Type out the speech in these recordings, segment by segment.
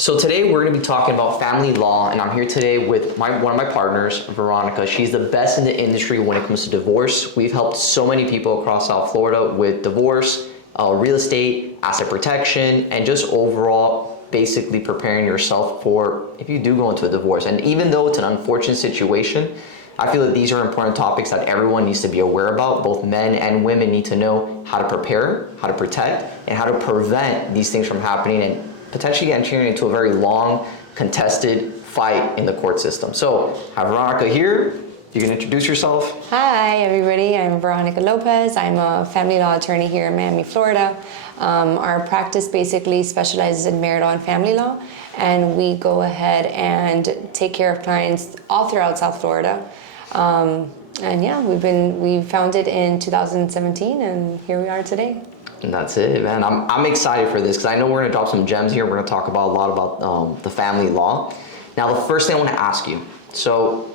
So today we're going to be talking about family law, and I'm here today with one of my partners, Veronica. She's the best in the industry when it comes to divorce. We've helped so many people across South Florida with divorce, real estate, asset protection, and just overall basically preparing yourself for if you do go into a divorce. And even though it's an unfortunate situation, I feel that these are important topics that everyone needs to be aware about. Both men and women need to know how to prepare, how to protect, and how to prevent these things from happening and potentially entering into a very long, contested fight in the court system. So, I have Veronica here. You can introduce yourself. Hi, everybody. I'm Veronica Lopez. I'm a family law attorney here in Miami, Florida. Our practice basically specializes in marital and family law, and we go ahead and take care of clients all throughout South Florida. And yeah, we founded in 2017, and here we are today. And that's it, man. I'm excited for this because I know we're gonna drop some gems here. We're gonna talk about a lot about the family law. Now, the first thing I want to ask you. So,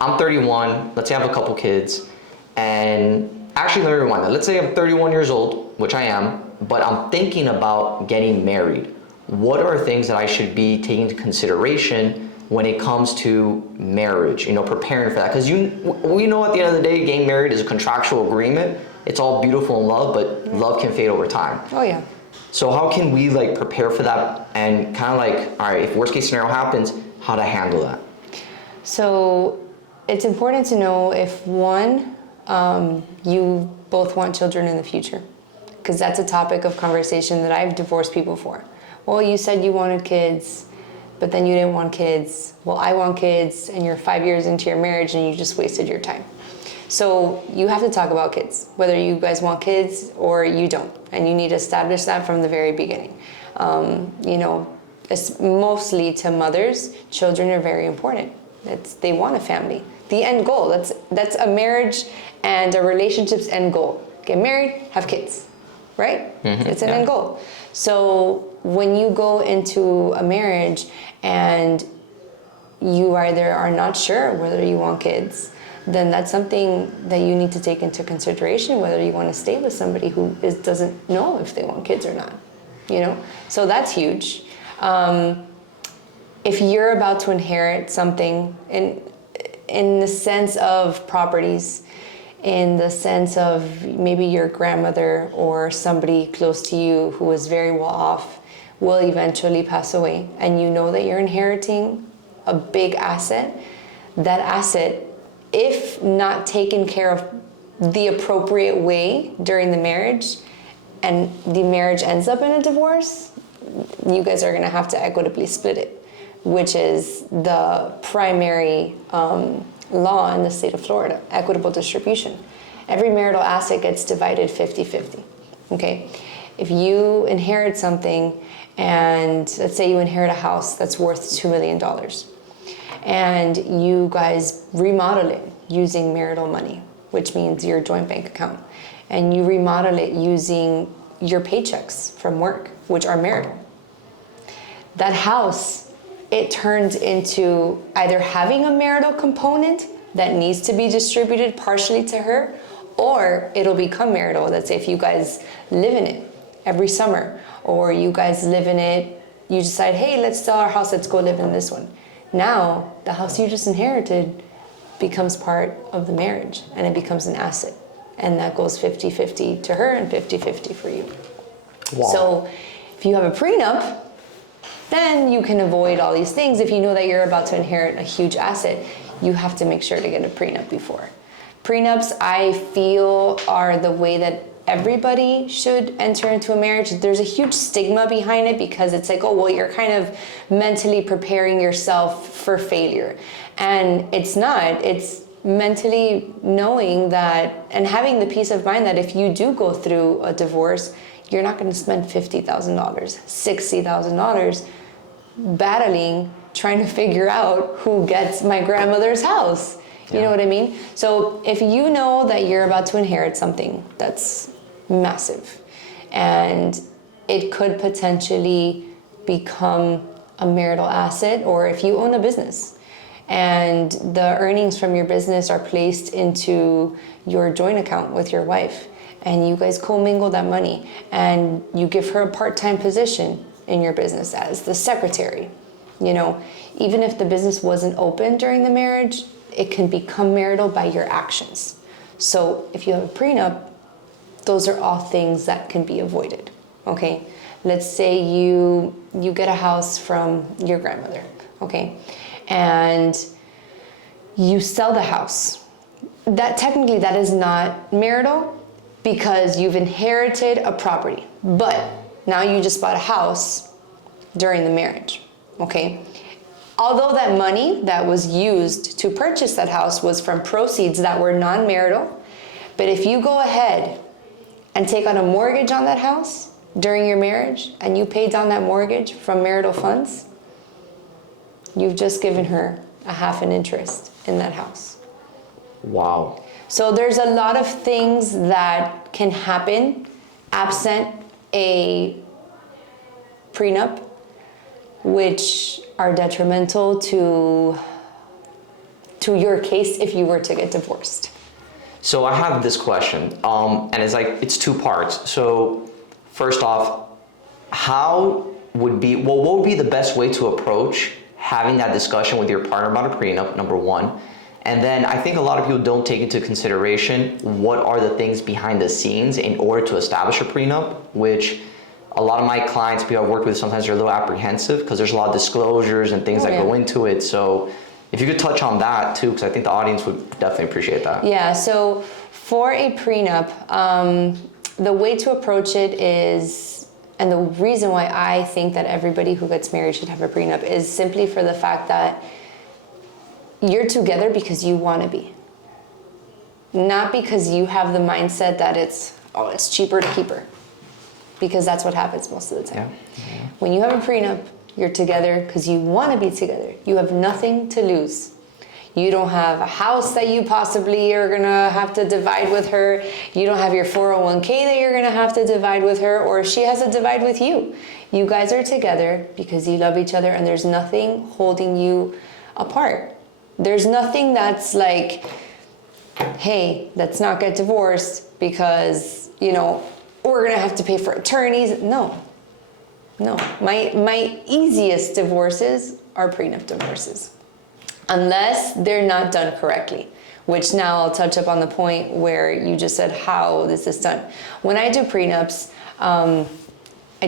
I'm 31. Let's say I have a couple kids, and actually, let me rewind that. Let's say I'm 31 years old, which I am, but I'm thinking about getting married. What are things that I should be taking into consideration when it comes to marriage? You know, preparing for that, because we know at the end of the day, getting married is a contractual agreement. It's all beautiful in love, but love can fade over time. Oh yeah. So how can we prepare for that and kind of all right, if worst case scenario happens, how to handle that? So it's important to know if one, you both want children in the future, because that's a topic of conversation that I've divorced people for. Well, you said you wanted kids, but then you didn't want kids. Well, I want kids, and you're 5 years into your marriage and you just wasted your time. So you have to talk about kids, whether you guys want kids or you don't, and you need to establish that from the very beginning. You know, it's mostly to mothers, children are very important. They want a family. The end goal, that's a marriage and a relationship's end goal. Get married, have kids, right? Mm-hmm, it's an end goal. So when you go into a marriage and you either are not sure whether you want kids, then that's something that you need to take into consideration, whether you want to stay with somebody who doesn't know if they want kids or not, you know? So that's huge. If you're about to inherit something in the sense of properties, in the sense of maybe your grandmother or somebody close to you who is very well off will eventually pass away, and you know that you're inheriting a big asset, that asset, if not taken care of the appropriate way during the marriage, and the marriage ends up in a divorce, you guys are gonna have to equitably split it, which is the primary law in the state of Florida, equitable distribution. Every marital asset gets divided 50-50, okay? If you inherit something, and let's say you inherit a house that's worth $2 million, and you guys remodel it using marital money, which means your joint bank account, and you remodel it using your paychecks from work, which are marital. That house, it turns into either having a marital component that needs to be distributed partially to her, or it'll become marital. Let's say if you guys live in it every summer, or you guys live in it, you decide, hey, let's sell our house, let's go live in this one. Now, the house you just inherited becomes part of the marriage, and it becomes an asset. And that goes 50-50 to her and 50-50 for you. Wow. So if you have a prenup, then you can avoid all these things. If you know that you're about to inherit a huge asset, you have to make sure to get a prenup before. Prenups, I feel, are the way that everybody should enter into a marriage. There's a huge stigma behind it because it's like, oh, well, you're kind of mentally preparing yourself for failure. And it's not. It's mentally knowing that and having the peace of mind that if you do go through a divorce, you're not going to spend $50,000, $60,000 battling, trying to figure out who gets my grandmother's house. You know what I mean? So if you know that you're about to inherit something that's massive and it could potentially become a marital asset, or if you own a business and the earnings from your business are placed into your joint account with your wife, and you guys commingle that money, and you give her a part-time position, in your business as the secretary. You know, even if the business wasn't open during the marriage, it can become marital by your actions. So if you have a prenup, those are all things that can be avoided, okay? Let's say you get a house from your grandmother, okay? And you sell the house. That technically that is not marital because you've inherited a property, but now you just bought a house during the marriage, okay? Although that money that was used to purchase that house was from proceeds that were non-marital, but if you go ahead and take on a mortgage on that house during your marriage and you paid down that mortgage from marital funds, you've just given her a half an interest in that house. Wow. So there's a lot of things that can happen absent a prenup, which are detrimental to your case if you were to get divorced. So I have this question, and it's two parts. So first off, what would be the best way to approach having that discussion with your partner about a prenup, number one? And then I think a lot of people don't take into consideration what are the things behind the scenes in order to establish a prenup, which a lot of my clients, people I've worked with, sometimes they're a little apprehensive because there's a lot of disclosures and things that go into it. So if you could touch on that too, because I think the audience would definitely appreciate that. Yeah, so for a prenup, the way to approach it is, and the reason why I think that everybody who gets married should have a prenup is simply for the fact that you're together because you want to be. Not because you have the mindset that it's cheaper to keep her. Because that's what happens most of the time. Yeah. When you have a prenup, you're together because you want to be together. You have nothing to lose. You don't have a house that you possibly are going to have to divide with her. You don't have your 401k that you're going to have to divide with her, or she has to divide with you. You guys are together because you love each other and there's nothing holding you apart. There's nothing that's like, hey, let's not get divorced because, we're gonna have to pay for attorneys. No. My easiest divorces are prenup divorces. Unless they're not done correctly, which now I'll touch up on the point where you just said how this is done. When I do prenups, I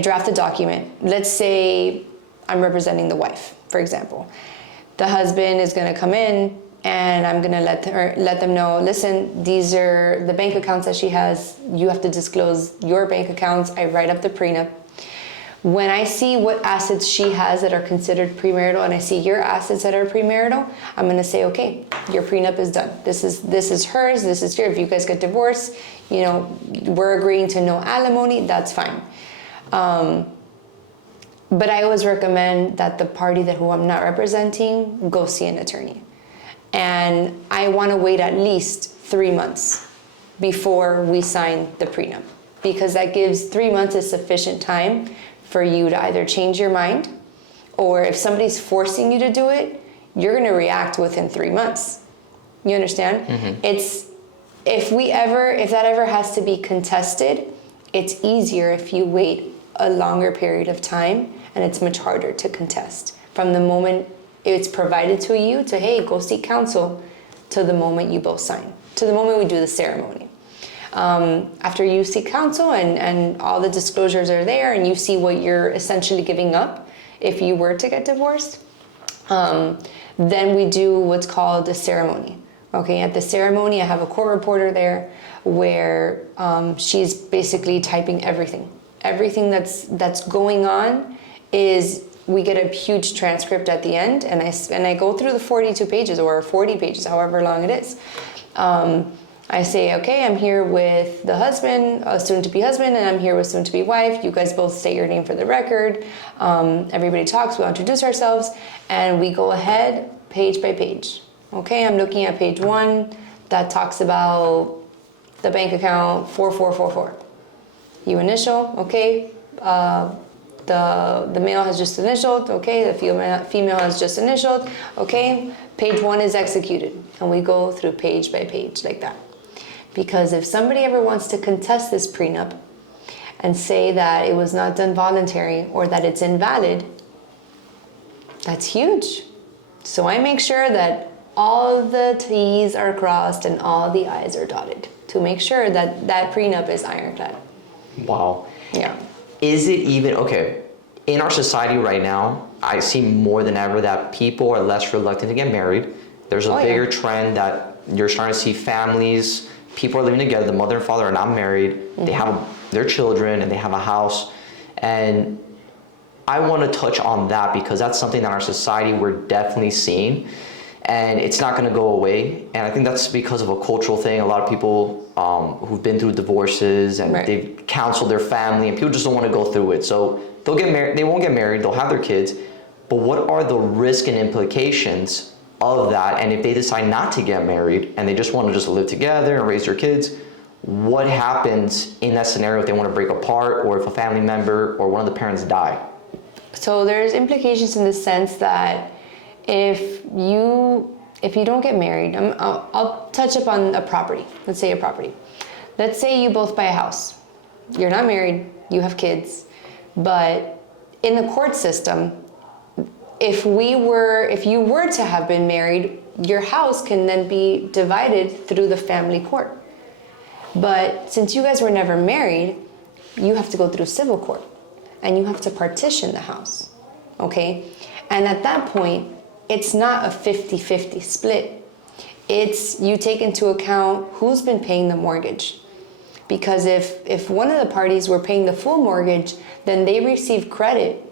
draft a document. Let's say I'm representing the wife, for example. The husband is gonna come in and I'm gonna let them know, listen, these are the bank accounts that she has. You have to disclose your bank accounts. I write up the prenup. When I see what assets she has that are considered premarital and I see your assets that are premarital, I'm gonna say, okay, your prenup is done. This is hers, this is yours. If you guys get divorced, we're agreeing to no alimony, that's fine. But I always recommend that the party who I'm not representing go see an attorney. And I want to wait at least 3 months before we sign the prenup, because that gives 3 months is sufficient time for you to either change your mind, or if somebody's forcing you to do it, you're going to react within 3 months. You understand? Mm-hmm. If that ever has to be contested, it's easier if you wait a longer period of time, and it's much harder to contest from the moment it's provided to you to, hey, go seek counsel, to the moment you both sign, to the moment we do the ceremony. After you seek counsel and all the disclosures are there and you see what you're essentially giving up if you were to get divorced, then we do what's called a ceremony. Okay, at the ceremony I have a court reporter there where she's basically typing everything. Everything that's going on is, we get a huge transcript at the end, and I go through the 42 pages or 40 pages, however long it is. I say, okay, I'm here with the husband, soon-to-be husband, and I'm here with soon-to-be wife. You guys both state your name for the record. Everybody talks, we introduce ourselves, and we go ahead page by page. Okay, I'm looking at page 1 that talks about the bank account 4444. You initial, okay. The male has just initialed, okay. The female has just initialed, okay. Page 1 is executed, and we go through page by page like that. Because if somebody ever wants to contest this prenup, and say that it was not done voluntary or that it's invalid, that's huge. So I make sure that all the T's are crossed and all the I's are dotted to make sure that that prenup is ironclad. Wow. Yeah. Is it even, okay, in our society right now, I see more than ever that people are less reluctant to get married. There's a bigger trend that you're starting to see families, people are living together, the mother and father are not married, they have their children and they have a house. And I want to touch on that because that's something that in our society we're definitely seeing, and it's not going to go away. And I think that's because of a cultural thing. A lot of people who've been through divorces and they've counseled their family, and people just don't want to go through it. So they'll get married, they won't get married, they'll have their kids. But what are the risks and implications of that? And if they decide not to get married and they just want to just live together and raise their kids, what happens in that scenario if they want to break apart or if a family member or one of the parents die? So there's implications in the sense that if you don't get married, I'll touch upon a property. Let's say a property. Let's say you both buy a house. You're not married, you have kids, but in the court system, if you were to have been married, your house can then be divided through the family court. But since you guys were never married, you have to go through civil court and you have to partition the house, okay? And at that point, it's not a 50-50 split. It's you take into account who's been paying the mortgage. Because if one of the parties were paying the full mortgage, then they receive credit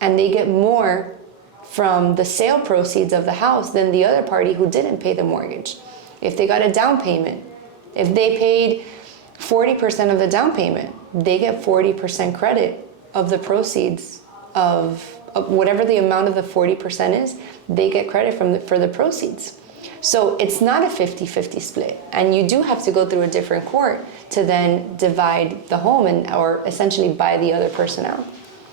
and they get more from the sale proceeds of the house than the other party who didn't pay the mortgage. If they got a down payment, if they paid 40% of the down payment, they get 40% credit of the proceeds of whatever the amount of the 40% is, they get credit for the proceeds. So it's not a 50-50 split. And you do have to go through a different court to then divide the home or essentially buy the other person out.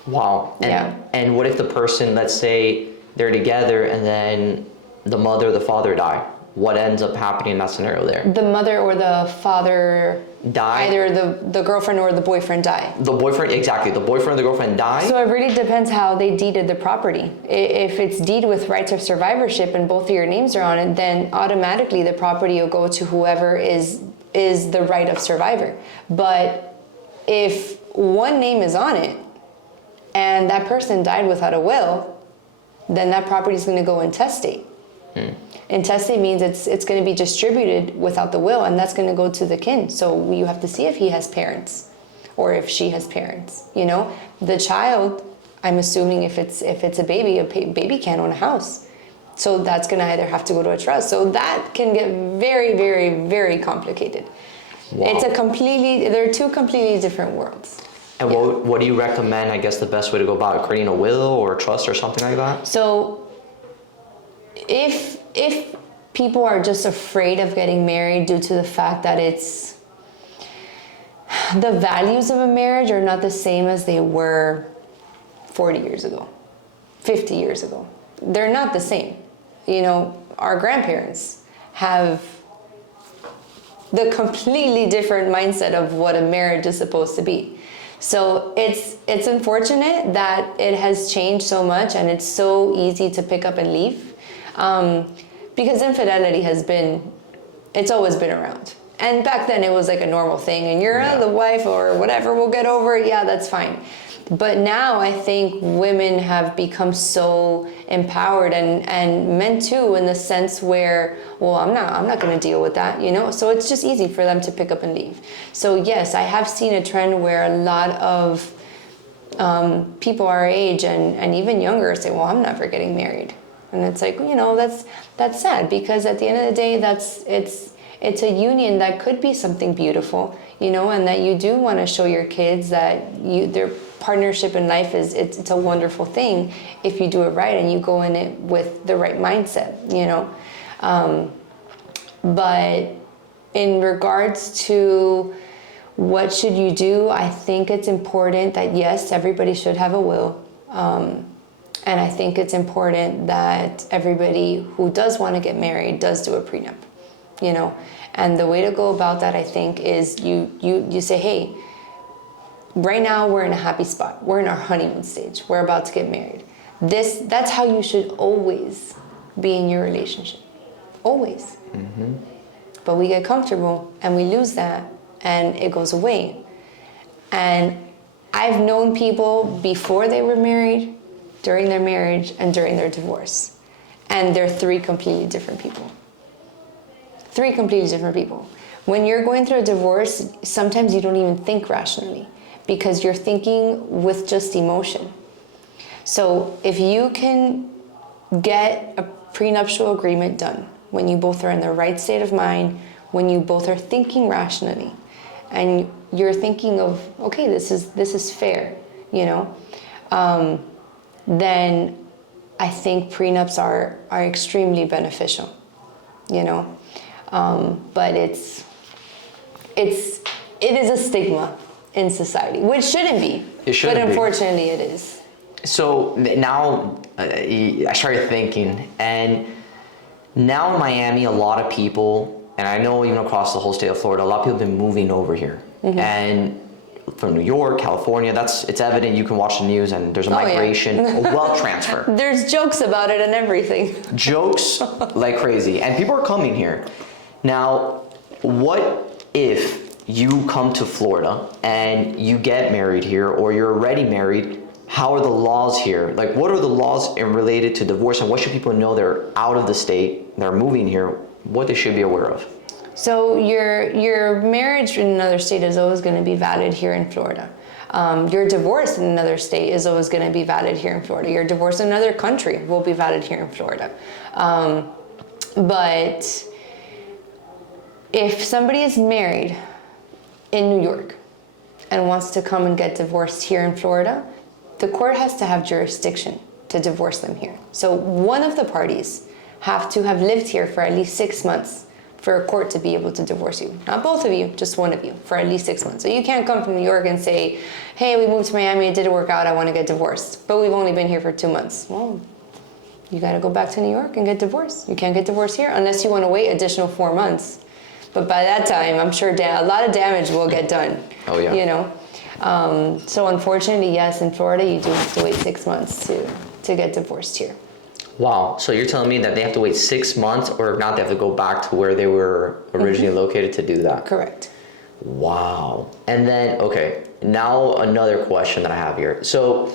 Wow. And what if the person, let's say they're together and then the mother or the father die? What ends up happening in that scenario there? The mother or the father die? Either the girlfriend or the boyfriend die. The boyfriend, exactly. The boyfriend or the girlfriend die? So it really depends how they deeded the property. If it's deed with rights of survivorship and both of your names are on it, then automatically the property will go to whoever is the right of survivor. But if one name is on it and that person died without a will, then that property is going to go intestate. Intestate means it's going to be distributed without the will, and that's going to go to the kin. So you have to see if he has parents or if she has parents. You know, the child, I'm assuming if it's a baby can't own a house. So that's going to either have to go to a trust. So that can get very, very, very complicated. Wow. They're two completely different worlds. And what do you recommend, I guess, the best way to go about it? Creating a will or a trust or something like that? So if people are just afraid of getting married due to the fact that the values of a marriage are not the same as they were 40 years ago, 50 years ago. They're not the same. You know, our grandparents have the completely different mindset of what a marriage is supposed to be. So it's unfortunate that it has changed so much and it's so easy to pick up and leave. Because infidelity it's always been around. And back then it was like a normal thing and the wife or whatever, we'll get over it, yeah, that's fine. But now I think women have become so empowered and men too, in the sense where, well, I'm not gonna deal with that, you know? So it's just easy for them to pick up and leave. So yes, I have seen a trend where a lot of people our age and even younger say, well, I'm never getting married. And it's like, you know, that's sad, because at the end of the day, it's a union that could be something beautiful, you know, and that you do want to show your kids that their partnership in life it's a wonderful thing if you do it right and you go in it with the right mindset, you know. But in regards to what should you do, I think it's important that yes, everybody should have a will. And I think it's important that everybody who does want to get married does do a prenup, you know. And the way to go about that, I think, is you say, hey, right now we're in a happy spot. We're in our honeymoon stage. We're about to get married. That's how you should always be in your relationship. Always. Mm-hmm. But we get comfortable and we lose that and it goes away. And I've known people before they were married, during their marriage, and during their divorce. And they're three completely different people. Three completely different people. When you're going through a divorce, sometimes you don't even think rationally because you're thinking with just emotion. So if you can get a prenuptial agreement done when you both are in the right state of mind, when you both are thinking rationally, and you're thinking of, okay, this is fair, you know, then I think prenups are extremely beneficial, you know. But it is a stigma in society, which shouldn't be. It shouldn't but unfortunately it is. So now I started thinking, and now in Miami, a lot of people, and I know even across the whole state of Florida, a lot of people have been moving over here. Mm-hmm. And from New York, California, it's evident. You can watch the news and there's a migration, a wealth transfer. There's jokes about it and everything. Jokes like crazy. And people are coming here. Now, what if you come to Florida and you get married here or you're already married? How are the laws here? Like, what are the laws related to divorce, and what should people know that are out of the state, that are moving here, what they should be aware of? So your marriage in another state is always going to be valid here in Florida. Your divorce in another state is always going to be valid here in Florida. Your divorce in another country will be valid here in Florida. But if somebody is married in New York and wants to come and get divorced here in Florida, the court has to have jurisdiction to divorce them here. So one of the parties have to have lived here for at least 6 months for a court to be able to divorce you. Not both of you, just one of you, for at least 6 months. So you can't come from New York and say, hey, we moved to Miami, it didn't work out, I want to get divorced. But we've only been here for 2 months. Well, you got to go back to New York and get divorced. You can't get divorced here unless you want to wait additional 4 months. But by that time, I'm sure a lot of damage will get done. Oh, yeah. You know? So unfortunately, yes, in Florida, you do have to wait 6 months to get divorced here. Wow. So you're telling me that they have to wait 6 months, or if not, they have to go back to where they were originally located to do that? Correct. Wow. And then, okay, now another question that I have here. So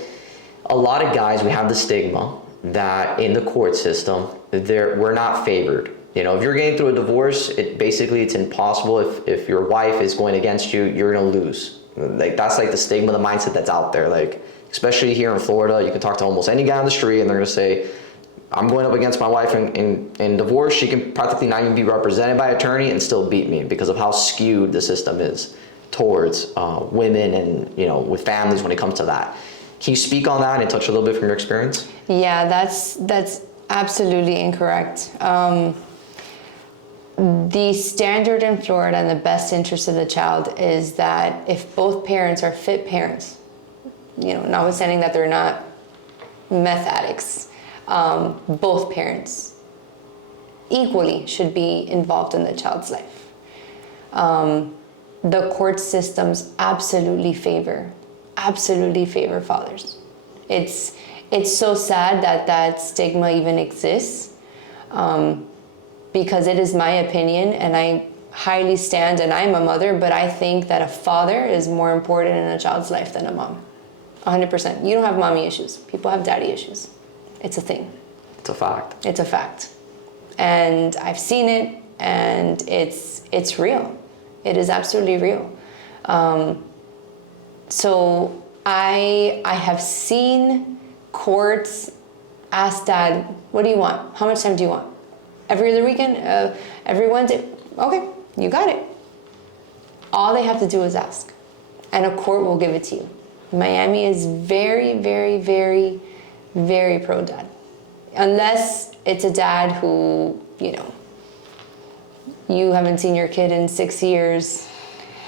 a lot of guys, we have the stigma that in the court system, we're not favored. You know, if you're getting through a divorce, it's impossible. If your wife is going against you, you're going to lose. Like, that's like the stigma, the mindset that's out there. Like, especially here in Florida, you can talk to almost any guy on the street and they're going to say, I'm going up against my wife in divorce. She can practically not even be represented by an attorney and still beat me because of how skewed the system is towards women and, you know, with families when it comes to that. Can you speak on that and touch a little bit from your experience? Yeah, that's absolutely incorrect. The standard in Florida and the best interest of the child is that if both parents are fit parents, you know, notwithstanding that they're not meth addicts, both parents equally should be involved in the child's life. The court systems absolutely favor fathers. It's so sad that stigma even exists. Because it is my opinion, and I highly stand, and I'm a mother, but I think that a father is more important in a child's life than a mom. 100%. You don't have mommy issues. People have daddy issues. It's a thing. It's a fact. It's a fact. And I've seen it, and it's real. It is absolutely real. So I have seen courts ask dad, what do you want? How much time do you want? Every other weekend, every Wednesday. Okay, you got it. All they have to do is ask, and a court will give it to you. Miami is very, very, very, very pro-dad. Unless it's a dad who, you know, you haven't seen your kid in 6 years,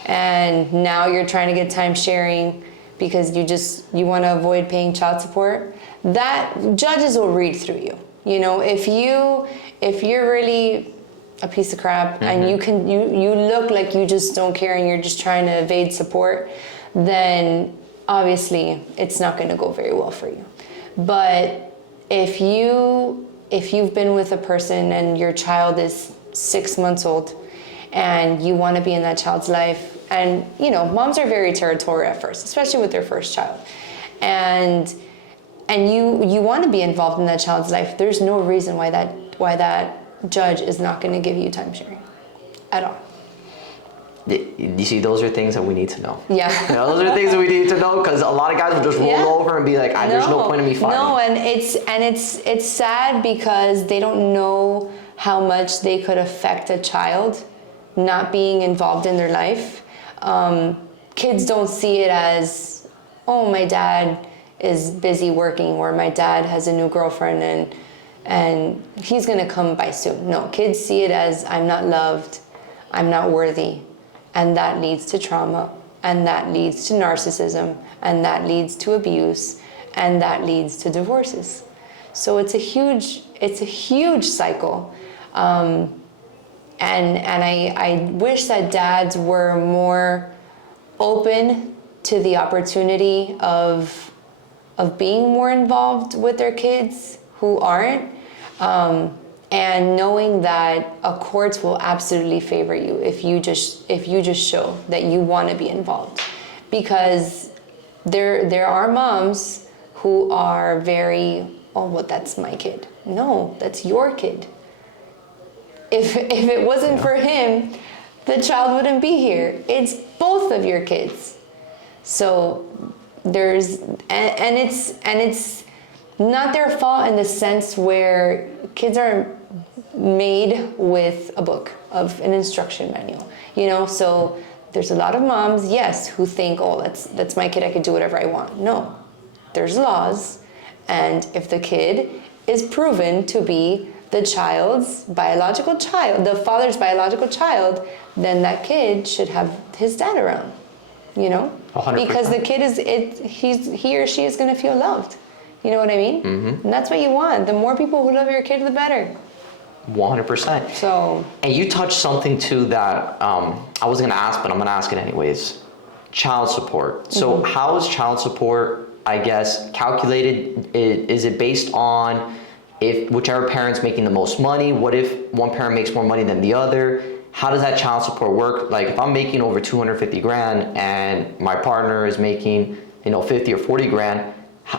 and now you're trying to get time sharing because you want to avoid paying child support. That judges will read through you. You know, if you're really a piece of crap and you look like you just don't care and you're just trying to evade support, then obviously it's not going to go very well for you. But if you've been with a person and your child is 6 months old and you want to be in that child's life, and moms are very territorial at first, especially with their first child, and you want to be involved in that child's life, there's no reason why that judge is not going to give you time sharing at all. You see, those are things that we need to know. Yeah. Those are things that we need to know, because a lot of guys will just roll over and be like, there's no point in me fighting. No, and it's sad because they don't know how much they could affect a child not being involved in their life. Kids don't see it as, oh, my dad is busy working, or my dad has a new girlfriend and he's gonna come by soon. No, kids see it as, I'm not loved, I'm not worthy. And that leads to trauma, and that leads to narcissism, and that leads to abuse, and that leads to divorces. So it's a huge cycle. And I wish that dads were more open to the opportunity of being more involved with their kids who aren't, and knowing that a court will absolutely favor you if you just show that you want to be involved, because there are moms who are very, oh, well, that's my kid. No, that's your kid. If it wasn't for him, the child wouldn't be here. It's both of your kids. So it's not their fault in the sense where kids are made with a book of an instruction manual, so there's a lot of moms, yes, who think, oh, that's my kid, I could do whatever I want. No, there's laws, and if the kid is proven to be the child's biological child, the father's biological child, then that kid should have his dad around, 100%. Because the kid he or she is going to feel loved. You know what I mean? Mm-hmm. And that's what you want. The more people who love your kid, the better. 100%. So. And you touched something too that I wasn't gonna ask, but I'm gonna ask it anyways. Child support. So how is child support, I guess, calculated? Is it based on if whichever parent's making the most money? What if one parent makes more money than the other? How does that child support work? Like if I'm making over 250 grand and my partner is making 50 or 40 grand,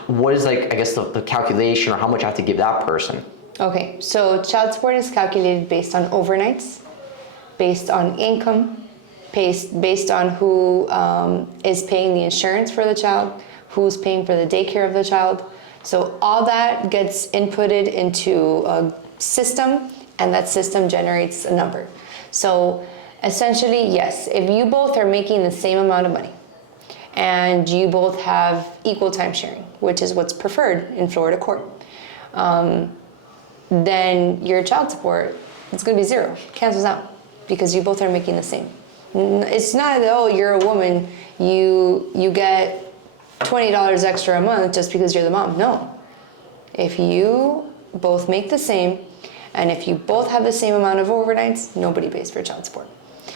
what is the calculation, or how much I have to give that person? Okay, so child support is calculated based on overnights, based on income, based on who is paying the insurance for the child, who's paying for the daycare of the child. So all that gets inputted into a system, and that system generates a number. So essentially, yes, if you both are making the same amount of money, and you both have equal time sharing, which is what's preferred in Florida court, then your child support, it's going to be zero, cancels out, because you both are making the same. It's not that, oh, you're a woman, you get $20 extra a month just because you're the mom. No. If you both make the same, and if you both have the same amount of overnights, nobody pays for child support.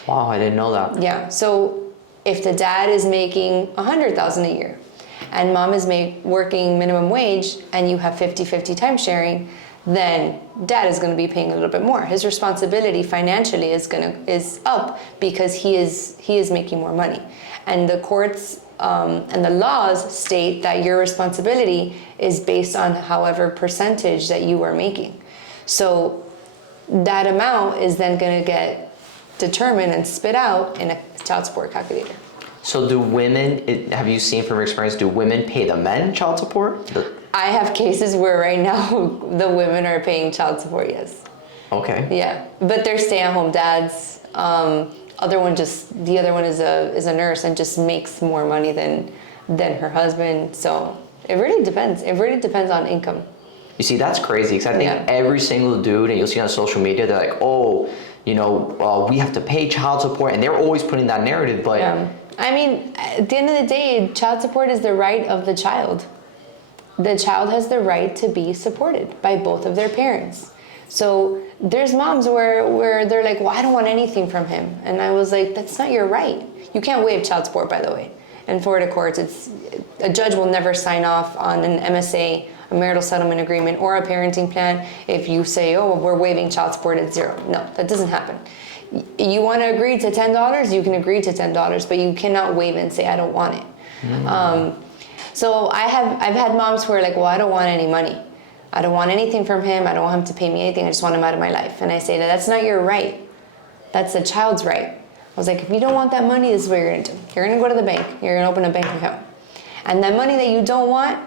Wow, I didn't know that. Yeah, so if the dad is making $100,000 a year and mom is working minimum wage, and you have 50-50 time sharing, then dad is going to be paying a little bit more. His responsibility financially is up because he is making more money. And the courts and the laws state that your responsibility is based on however percentage that you are making. So that amount is then going to get determined and spit out in a child support calculator. So do women, have you seen from your experience, do women pay the men child support? I have cases where right now the women are paying child support, yes. Okay. Yeah, but they're stay-at-home dads. The other one is a nurse and just makes more money than her husband. So it really depends. It really depends on income. You see, that's crazy, because I think every single dude, and you'll see on social media, they're like, oh, we have to pay child support, and they're always putting that narrative, but... Yeah. I mean, at the end of the day, child support is the right of the child. The child has the right to be supported by both of their parents. So there's moms where they're like, well, I don't want anything from him. And I was like, that's not your right. You can't waive child support, by the way. in Florida courts, a judge will never sign off on an MSA, a marital settlement agreement, or a parenting plan if you say, oh, we're waiving child support at $0. No, that doesn't happen. You want to agree to $10, you can agree to $10, but you cannot waive and say, I don't want it. So I've had moms who are like, well, I don't want any money. I don't want anything from him. I don't want him to pay me anything. I just want him out of my life. And I say that's not your right. That's the child's right. I was like, if you don't want that money, this is what you're going to do. You're going to go to the bank. You're going to open a bank account. And that money that you don't want,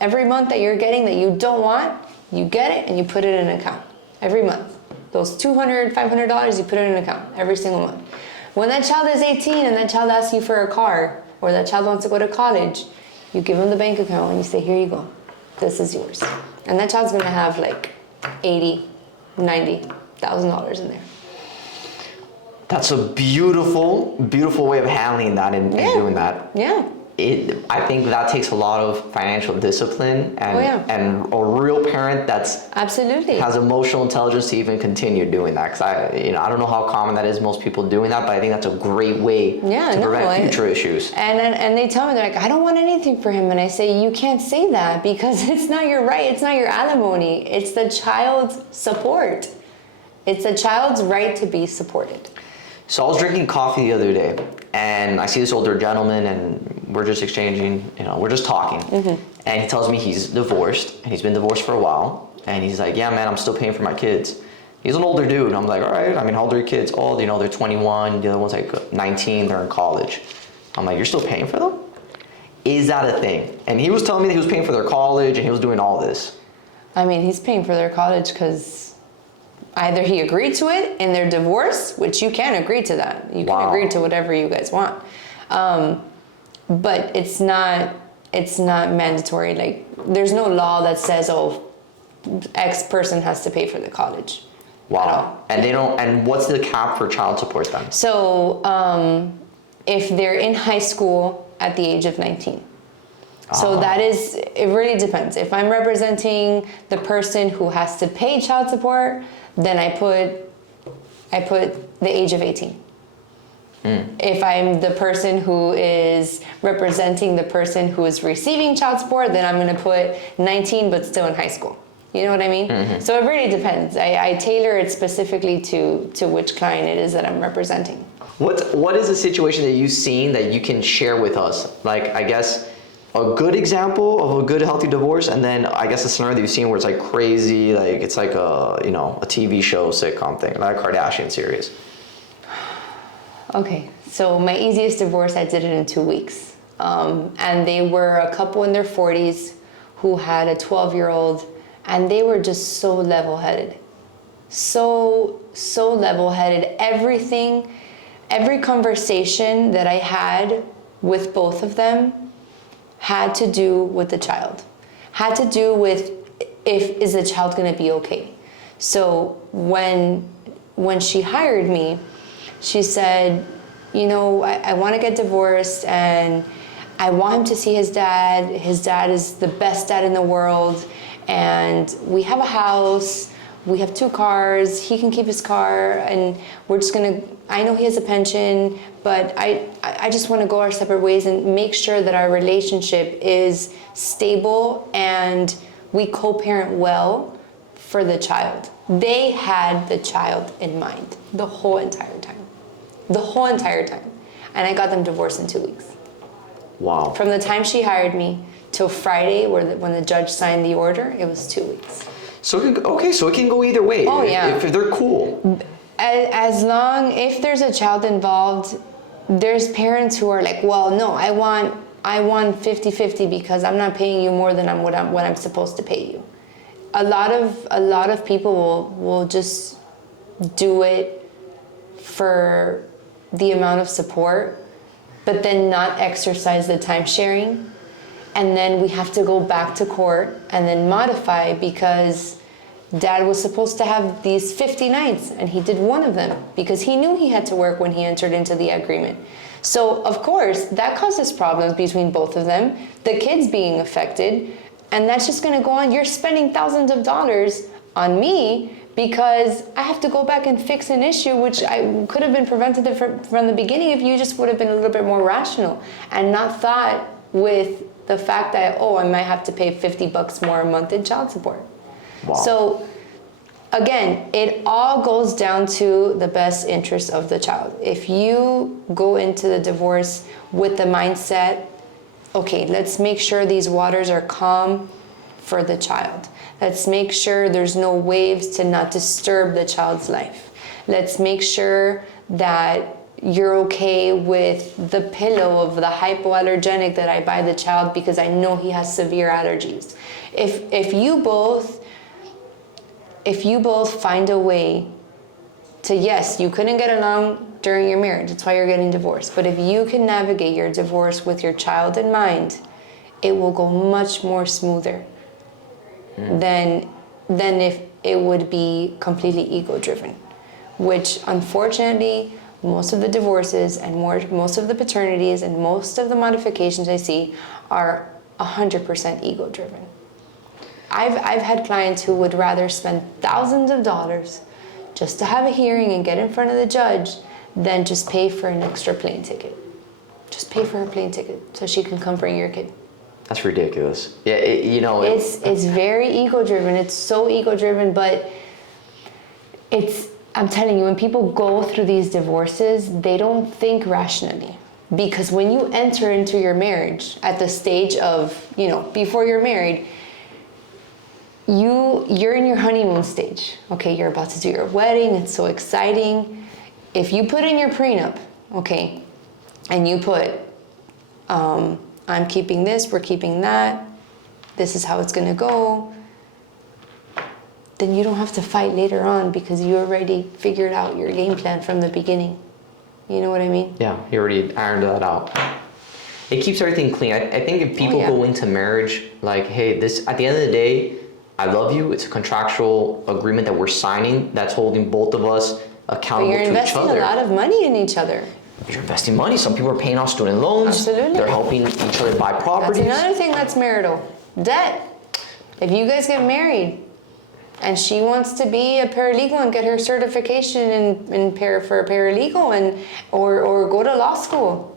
every month that you're getting that you don't want, you get it and you put it in an account every month. Those $200, $500, you put it in an account every single month. When that child is 18 and that child asks you for a car, or that child wants to go to college, you give them the bank account and you say, here you go. This is yours. And that child's going to have like $80,000, $90,000 in there. That's a beautiful, beautiful way of handling that and doing that. Yeah. I think that takes a lot of financial discipline and a real parent that's absolutely has emotional intelligence to even continue doing that. Because I don't know how common that is, most people doing that, but I think that's a great way to prevent future issues. And they tell me, they're like, I don't want anything for him. And I say, you can't say that because it's not your right. It's not your alimony. It's the child's support. It's the child's right to be supported. So I was drinking coffee the other day, and I see this older gentleman, and we're just exchanging, we're just talking. And he tells me he's divorced, and he's been divorced for a while. And he's like, yeah, man, I'm still paying for my kids. He's an older dude. And I'm like, all right, how old are your kids? Oh, they're 21. The other one's like 19. They're in college. I'm like, you're still paying for them? Is that a thing? And he was telling me that he was paying for their college, and he was doing all this. I mean, he's paying for their college because either he agreed to it in their divorce, which you can agree to that. You can agree to whatever you guys want. But it's not mandatory. Like, there's no law that says, oh, X person has to pay for the college. Wow. And they don't, and what's the cap for child support then? So, if they're in high school at the age of 19. So it really depends. If I'm representing the person who has to pay child support, then I put the age of 18. If I'm the person who is representing the person who is receiving child support, then I'm going to put 19 but still in high school. You know what I mean? So it really depends. I tailor it specifically to which client it is that I'm representing. What is a situation that you've seen that you can share with us? Like, I guess, a good example of a good healthy divorce, and then I guess a scenario that you've seen where it's like crazy, like it's like a TV show, sitcom thing, like a Kardashian series. Okay, so my easiest divorce, I did it in 2 weeks. And they were a couple in their 40s who had a 12-year-old, and they were just so level-headed. So level-headed. Every conversation that I had with both of them had to do with the child. Had to do with is the child gonna be okay? So when she hired me, she said, I want to get divorced and I want him to see his dad. His dad is the best dad in the world. And we have a house, we have 2 cars, he can keep his car, and we're just I know he has a pension, but I just want to go our separate ways and make sure that our relationship is stable and we co-parent well for the child. They had the child in mind the whole entire time. And I got them divorced in 2 weeks. Wow. From the time she hired me till Friday, when the judge signed the order, it was 2 weeks. So it can go either way. Oh, yeah. If they're cool. If there's a child involved, there's parents who are like, well, no, I want 50-50 because I'm not paying you more than what I'm supposed to pay you. A lot of people will just do it for the amount of support, but then not exercise the time sharing. And then we have to go back to court and then modify because dad was supposed to have these 50 nights and he did one of them because he knew he had to work when he entered into the agreement. So of course that causes problems between both of them, the kids being affected, and that's just gonna go on. You're spending thousands of dollars on me because I have to go back and fix an issue which I could have been prevented from the beginning if you just would have been a little bit more rational and not thought with the fact that, oh, I might have to pay $50 more a month in child support. Wow. So again, it all goes down to the best interest of the child. If you go into the divorce with the mindset, okay, let's make sure these waters are calm for the child. Let's make sure there's no waves to not disturb the child's life. Let's make sure that you're okay with the pillow of the hypoallergenic that I buy the child because I know he has severe allergies. If you both find a way to, yes, you couldn't get along during your marriage, that's why you're getting divorced, but if you can navigate your divorce with your child in mind, it will go much more smoother than if it would be completely ego-driven, which unfortunately most of the divorces and most of the paternities and most of the modifications I see are 100% ego-driven. I've had clients who would rather spend thousands of dollars just to have a hearing and get in front of the judge than just pay for an extra plane ticket. Just pay for her plane ticket so she can come bring your kid. That's ridiculous. Yeah, it's very ego-driven. It's so ego-driven, but I'm telling you, when people go through these divorces, they don't think rationally. Because when you enter into your marriage at the stage of, before you're married, you're in your honeymoon stage. Okay, you're about to do your wedding. It's so exciting. If you put in your prenup, okay, and you put, I'm keeping this, we're keeping that, this is how it's gonna go, then you don't have to fight later on because you already figured out your game plan from the beginning. You know what I mean? Yeah, you already ironed that out. It keeps everything clean. I think if people go into marriage like, hey, this, at the end of the day, I love you. It's a contractual agreement that we're signing that's holding both of us accountable to each other. But you're investing a lot of money in each other. You're investing money. Some people are paying off student loans. Absolutely. They're helping each other buy properties. That's another thing that's marital. Debt. If you guys get married and she wants to be a paralegal and get her certification for a paralegal or go to law school.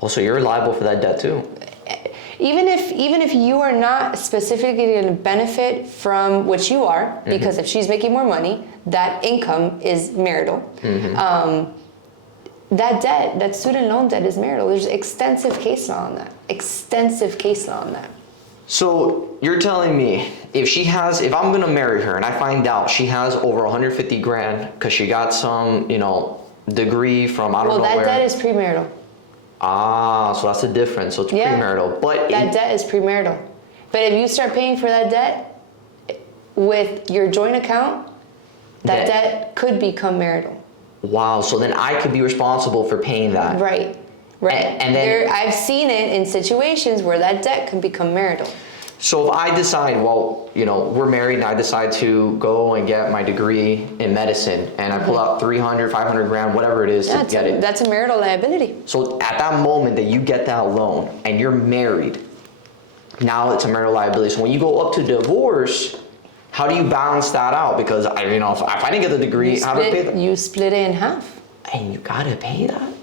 Also, you're liable for that debt too. Even if you are not specifically going to benefit from what you are, because if she's making more money, that income is marital. That debt, that student loan debt is marital. There's extensive case law on that. So you're telling me if I'm gonna marry her and I find out she has over 150 grand because she got some, degree from I don't know where. Well, that debt is premarital. Ah, so that's the difference. So it's premarital, but that debt is premarital. But if you start paying for that debt with your joint account, that debt could become marital. Wow. So then I could be responsible for paying that. Right. And then I've seen it in situations where that debt can become marital. So if I decide, we're married and I decide to go and get my degree in medicine and I pull out 300, 500 grand, whatever it is to get it. That's a marital liability. So at that moment that you get that loan and you're married, now it's a marital liability. So when you go up to divorce, how do you balance that out? Because if I didn't get the degree, how do I pay that? You split it in half. And you gotta pay that?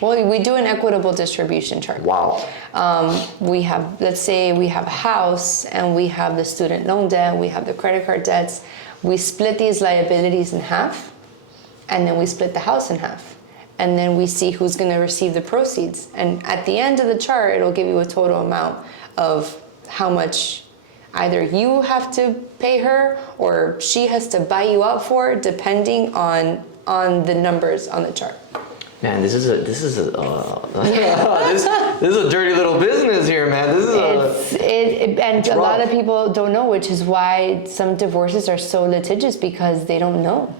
Well, we do an equitable distribution chart. Wow. Let's say we have a house and we have the student loan debt, we have the credit card debts. We split these liabilities in half, and then we split the house in half. And then we see who's gonna receive the proceeds. And at the end of the chart, it'll give you a total amount of how much either you have to pay her or she has to buy you out for, depending on the numbers on the chart. Man, this is a this is a dirty little business here, man. And a lot of people don't know, which is why some divorces are so litigious, because they don't know.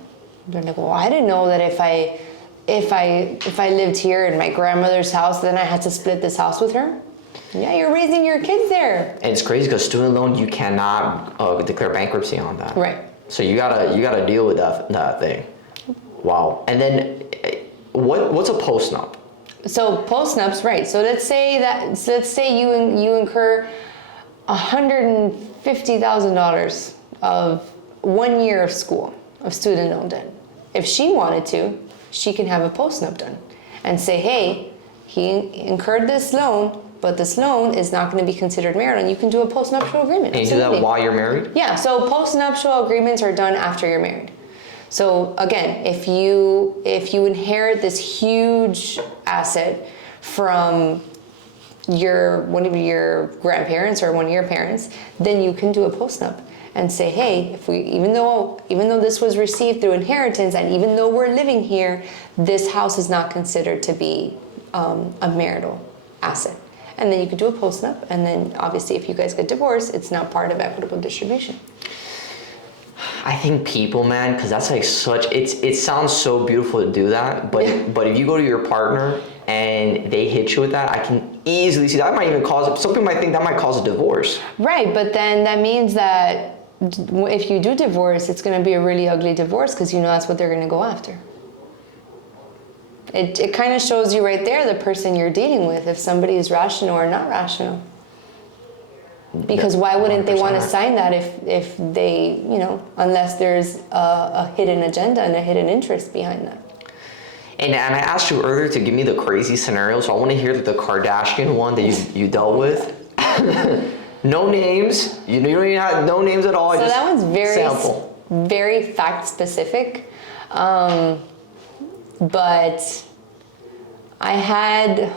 They're like, well, I didn't know that if I lived here in my grandmother's house, then I had to split this house with her. Yeah, you're raising your kids there. And it's crazy because student loan, you cannot declare bankruptcy on that. Right. So you gotta deal with that thing. Wow. And then what's a post-nup? So post-nups, right. So let's say you incur $150,000 1 year of school, of student loan debt. If she wanted to, she can have a post-nup done and say, hey, he incurred this loan, but this loan is not going to be considered marital, and you can do a post-nuptial agreement. And you do that while you're married? Yeah, so post-nuptial agreements are done after you're married. So again, if you inherit this huge asset from one of your grandparents or one of your parents, then you can do a post-nup and say, hey, even though this was received through inheritance, and even though we're living here, this house is not considered to be a marital asset. And then you could do a post-nup, and then obviously if you guys get divorced, it's not part of equitable distribution. I think people, man, because that's like it sounds so beautiful to do that, but if you go to your partner and they hit you with that, I can easily see that might even some people might think that might cause a divorce. Right, but then that means that if you do divorce, it's going to be a really ugly divorce, because that's what they're going to go after. It kind of shows you right there the person you're dealing with, if somebody is rational or not rational. Because why wouldn't they want to sign that if they, unless there's a hidden agenda and a hidden interest behind that. And I asked you earlier to give me the crazy scenario, so I want to hear the Kardashian one that you dealt with. No names. You don't even have no names at all. So just that one's sample. very fact specific. But I had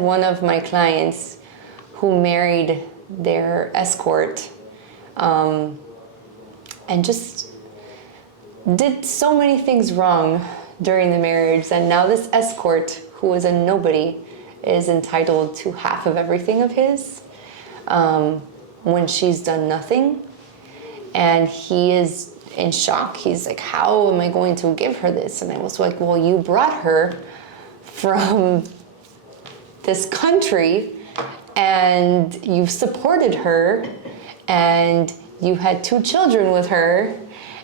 one of my clients who married their escort, and just did so many things wrong during the marriage, and now this escort, who is a nobody, is entitled to half of everything of his, when she's done nothing. And he is in shock. He's like, how am I going to give her this? And I was like, well, you brought her from this country, and you've supported her, and you had 2 children with her,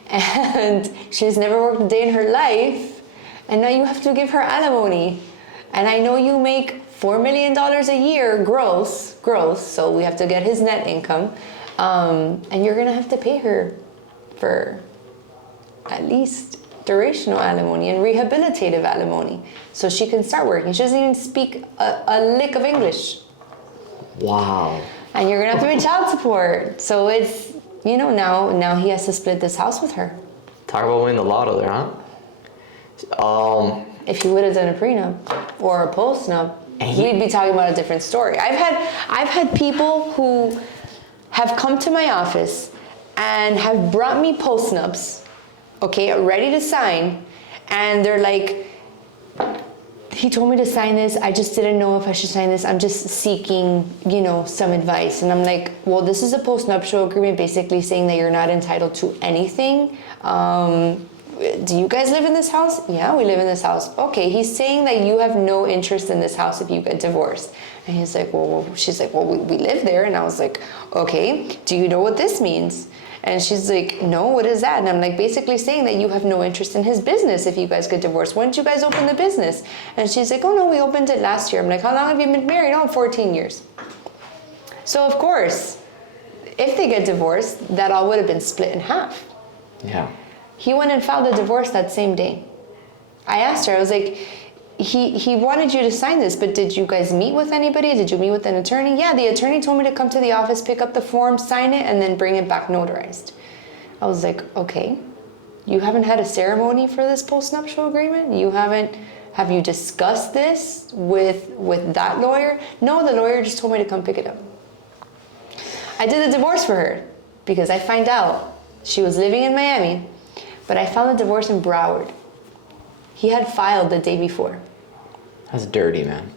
and she's never worked a day in her life, and now you have to give her alimony. And I know you make $4 million a year gross, so we have to get his net income, and you're gonna have to pay her for at least durational alimony and rehabilitative alimony, so she can start working. She doesn't even speak a lick of English. Wow. And you're gonna have to pay child support. So it's, now he has to split this house with her. Talk about winning the lotto there, huh? If he would have done a prenup or a postnup, we'd be talking about a different story. I've had people who have come to my office and have brought me postnups, okay, ready to sign, and they're like, he told me to sign this, I just didn't know if I should sign this, I'm just seeking, some advice. And I'm like, well, this is a postnuptial agreement basically saying that you're not entitled to anything. Do you guys live in this house? Yeah, we live in this house. Okay, he's saying that you have no interest in this house if you get divorced. And he's like, she's like, we live there. And I was like, okay, do you know what this means? And she's like, no, what is that? And I'm like, basically saying that you have no interest in his business if you guys get divorced. When did you guys open the business? And she's like, oh no, we opened it last year. I'm like, how long have you been married? Oh, 14 years. So of course, if they get divorced, that all would have been split in half. Yeah. He went and filed the divorce that same day. I asked her, I was like, he wanted you to sign this, but did you guys meet with anybody? Did you meet with an attorney? Yeah, the attorney told me to come to the office, pick up the form, sign it, and then bring it back notarized. I was like, okay, you haven't had a ceremony for this postnuptial agreement? Have you discussed this with that lawyer? No, the lawyer just told me to come pick it up. I did the divorce for her because I find out she was living in Miami, but I filed a divorce in Broward. He had filed the day before. That's dirty, man.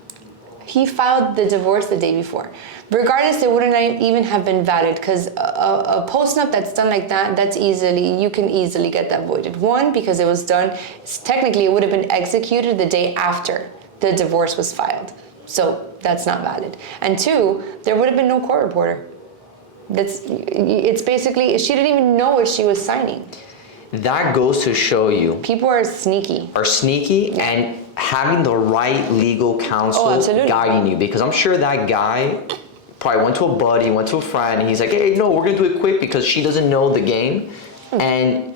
He filed the divorce the day before. Regardless, it wouldn't even have been valid, because a postnup that's done like that, you can easily get that voided. One, because it was done, technically it would have been executed the day after the divorce was filed. So that's not valid. And two, there would have been no court reporter. It's basically, she didn't even know what she was signing. That goes to show you. People are sneaky. And having the right legal counsel guiding you. Because I'm sure that guy probably went to a buddy, went to a friend, and he's like, hey, no, we're gonna do it quick because she doesn't know the game. And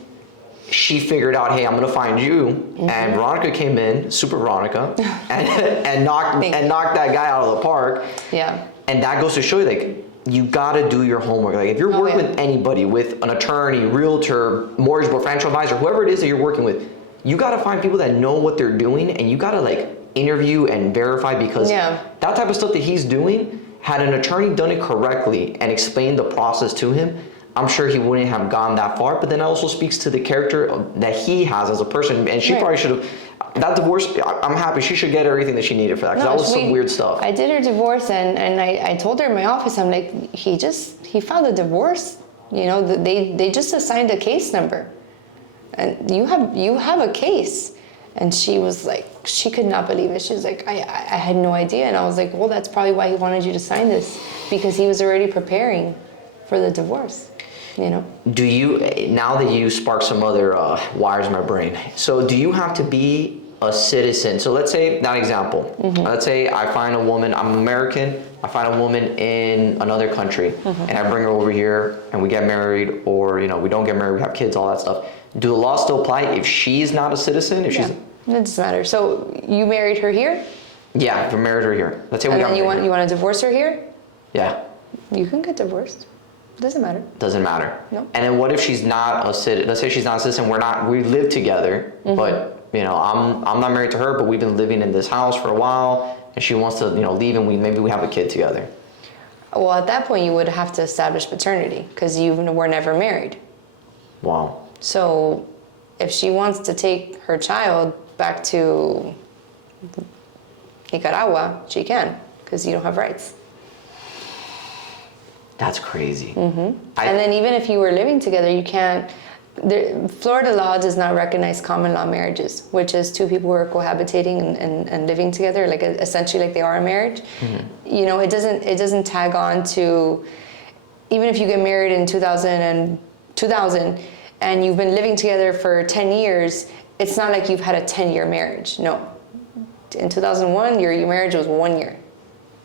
she figured out, hey, I'm gonna find you. And Veronica came in, super Veronica, and knocked that guy out of the park. Yeah. And that goes to show you, like, you gotta do your homework. Like, if you're working with anybody, with an attorney, realtor, mortgage broker, financial advisor, whoever it is that you're working with, you gotta find people that know what they're doing, and you gotta like interview and verify, because that type of stuff that he's doing, had an attorney done it correctly and explained the process to him, I'm sure he wouldn't have gone that far. But then it also speaks to the character that he has as a person, and she probably should have. That divorce, I'm happy she should get everything that she needed for that, because that was some weird stuff. I did her divorce, and I told her in my office, I'm like, he filed a divorce. You know, they just assigned a case number, and you have a case. And she was like, she could not believe it. She was like, I had no idea. And I was like, well, that's probably why he wanted you to sign this, because he was already preparing for the divorce, you know? Do you, now that you sparked some other wires in my brain, so do you have to be a citizen? So let's say, that example, let's say I find a woman, I'm American, I find a woman in another country, and I bring her over here, and we get married, or, you know, we don't get married, we have kids, all that stuff. Do the laws still apply if she's not a citizen? If she's, it doesn't matter. So you married her here? Yeah, if we married her here. Let's say we and got then married. you want to divorce her here? Yeah. You can get divorced. Doesn't matter. Doesn't matter. No. And then what if she's not a citizen? Let's say she's not a citizen. We live together, but you know, I'm not married to her, but we've been living in this house for a while, and she wants to, you know, leave, and maybe we have a kid together. Well, at that point, you would have to establish paternity, because you were never married. Wow. So if she wants to take her child back to Nicaragua, she can, because you don't have rights. That's crazy. And then even if you were living together, you can't. Florida law does not recognize common law marriages, which is two people who are cohabitating and living together, like essentially like they are a marriage. You know, it doesn't tag on to, even if you get married in 2000 and you've been living together for 10 years, it's not like you've had a 10-year marriage. No. In 2001, your marriage was 1 year.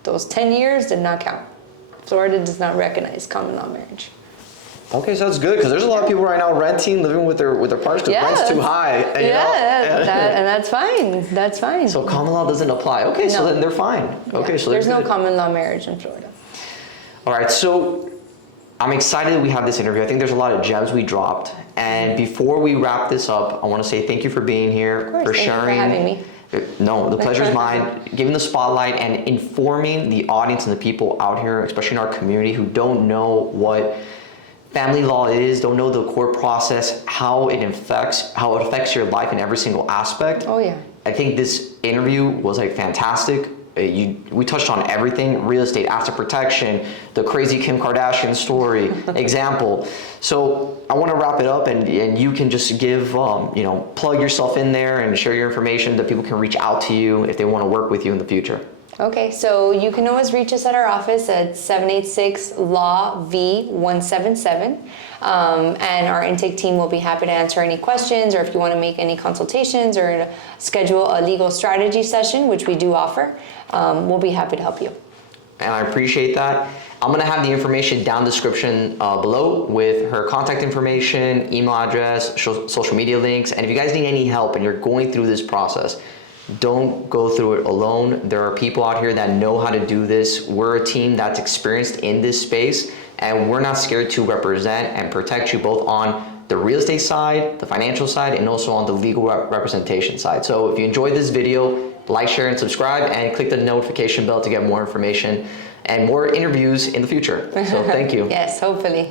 Those 10 years did not count. Florida does not recognize common law marriage. Okay, so that's good, because there's a lot of people right now renting, living with their partners because rent's too high. And, and that's fine. That's fine. So common law doesn't apply. Okay, so then they're fine. Okay, so there's no common law marriage in Florida. All right, so I'm excited that we have this interview. I think there's a lot of gems we dropped. And before we wrap this up, I want to say thank you for being here, for sharing. Thank you for having me. No, the pleasure's mine. Giving the spotlight and informing the audience and the people out here, especially in our community, who don't know what family law is, don't know the court process, how it affects your life in every single aspect. Oh yeah. I think this interview was like fantastic. We touched on everything: real estate, asset protection, the crazy Kim Kardashian story, example. So I want to wrap it up, and you can just give, plug yourself in there and share your information that people can reach out to you if they want to work with you in the future. Okay, so you can always reach us at our office at 786-LAW-V177. And our intake team will be happy to answer any questions, or if you want to make any consultations or schedule a legal strategy session, which we do offer, we'll be happy to help you. And I appreciate that. I'm going to have the information down in the description below with her contact information, email address, social media links. And if you guys need any help and you're going through this process, don't go through it alone. There are people out here that know how to do this. We're a team that's experienced in this space, and we're not scared to represent and protect you both on the real estate side, the financial side, and also on the legal representation side. So if you enjoyed this video, like, share, and subscribe, and click the notification bell to get more information and more interviews in the future. So thank you. Yes, hopefully.